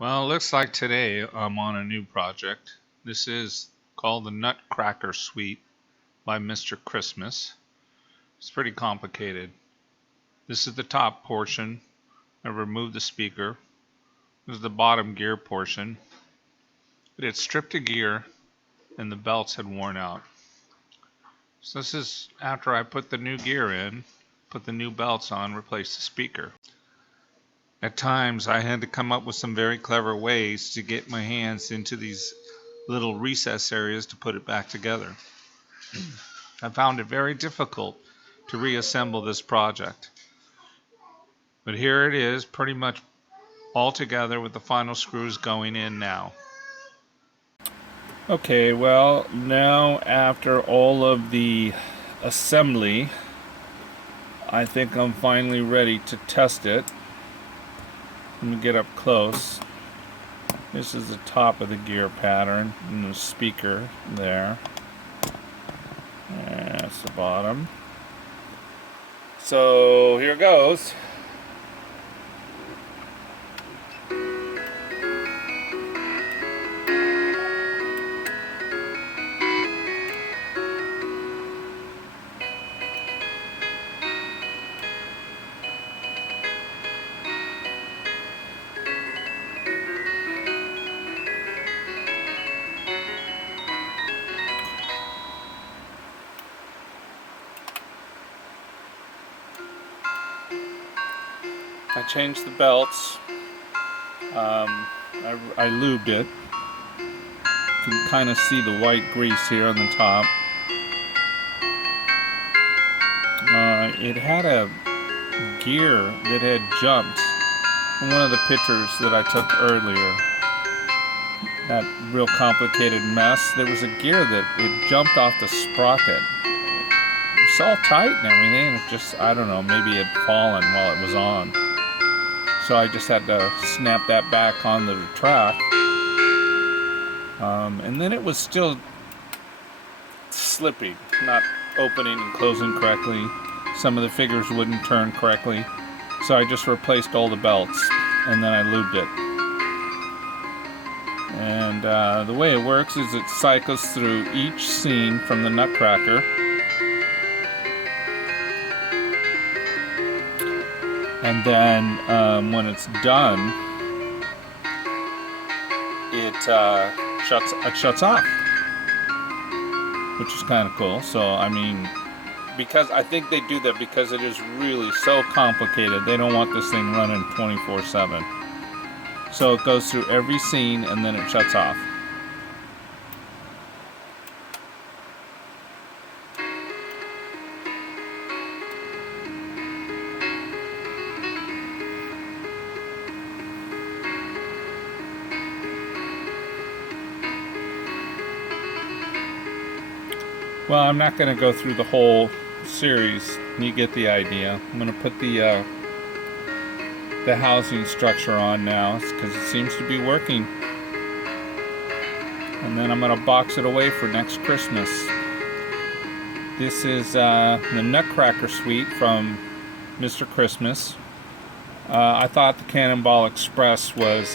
Well, it looks like today I'm on a new project. This is called the Nutcracker Suite by Mr. Christmas. It's pretty complicated. This is the top portion. I removed the speaker. This is the bottom gear portion. But it stripped a gear and the belts had worn out. So this is after I put the new gear in, put the new belts on, replaced the speaker. At times I had to come up with some very clever ways to get my hands into these little recess areas to put it back together. I found it very difficult to reassemble this project. But here it is, pretty much all together with the final screws going in now. Okay, well, now after all of the assembly, I think I'm finally ready to test it. Let me get up close. This is the top of the gear pattern and the speaker there. And that's the bottom. So here goes. I changed the belts. I lubed it. You can kind of see the white grease here on the top. It had a gear that had jumped in one of the pictures that I took earlier. That real complicated mess. There was a gear that it jumped off the sprocket. It's all tight and everything. It just, I don't know, maybe it had fallen while it was on. So I just had to snap that back onto the track. And then it was still slippy, not opening and closing correctly. Some of the figures wouldn't turn correctly. So I just replaced all the belts and then I lubed it. And the way it works is it cycles through each scene from the Nutcracker. And then when it's done, it shuts off, which is kind of cool. So I mean, because I think they do that because it is really so complicated. They don't want this thing running 24/7. So it goes through every scene and then it shuts off. Well, I'm not going to go through the whole series. You get the idea. I'm going to put the housing structure on now because it seems to be working. And then I'm going to box it away for next Christmas. This is the Nutcracker Suite from Mr. Christmas. I thought the Cannonball Express was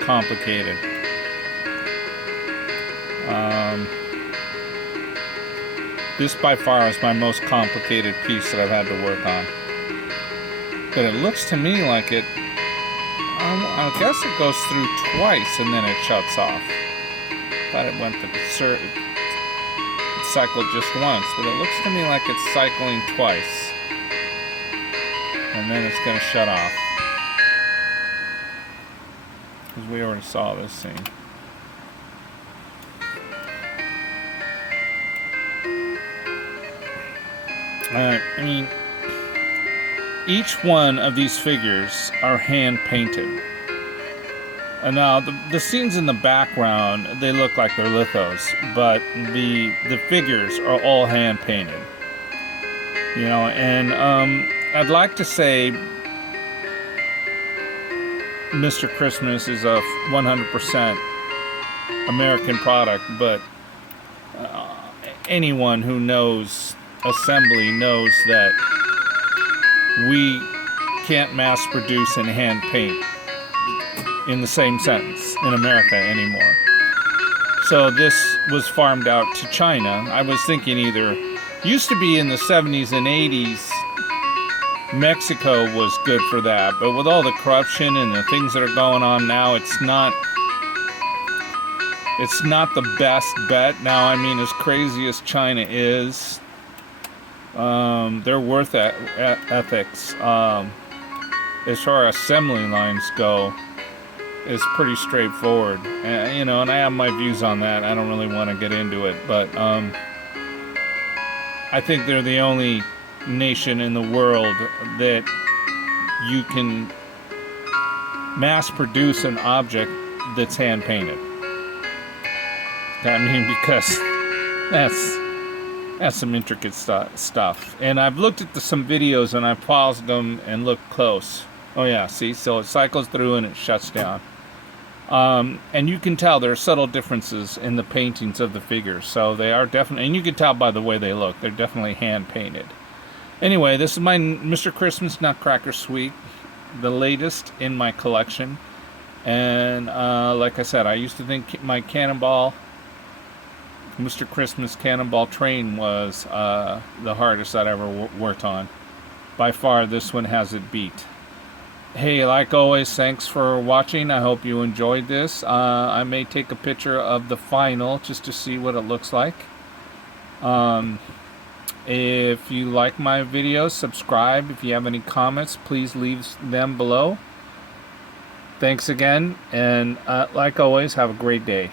complicated. This by far is my most complicated piece that I've had to work on. But it looks to me like it, I guess it goes through twice and then it shuts off. Thought it went to it cycled just once, but it looks to me like it's cycling twice. And then it's going to shut off. Because we already saw this scene. I mean, each one of these figures are hand painted. And now the scenes in the background, they look like they're lithos, but the figures are all hand painted. You know, and I'd like to say Mr. Christmas is a 100% American product, but anyone who knows assembly knows that we can't mass produce and hand paint in the same sentence in America anymore. So this was farmed out to China. I was thinking either, used to be in the 70s and 80s, Mexico was good for that, but with all the corruption and the things that are going on now, it's not the best bet. Now, I mean, as crazy as China is, their worth ethics, as far as assembly lines go, is pretty straightforward. And I have my views on that. I don't really want to get into it, but I think they're the only nation in the world that you can mass produce an object that's hand painted. I mean, because that's some intricate stuff. And I've looked at some videos and I've paused them and looked close. Oh yeah, see, so it cycles through and it shuts down. And you can tell there are subtle differences in the paintings of the figures. So they are definitely, and you can tell by the way they look, they're definitely hand painted. Anyway, this is my Mr. Christmas Nutcracker Suite, the latest in my collection. And like I said, I used to think my Cannonball, Mr. Christmas Cannonball Train was the hardest I'd ever worked on. By far, this one has it beat. Hey, like always, thanks for watching. I hope you enjoyed this. I may take a picture of the final just to see what it looks like. If you like my videos, subscribe. If you have any comments, please leave them below. Thanks again, and like always, have a great day.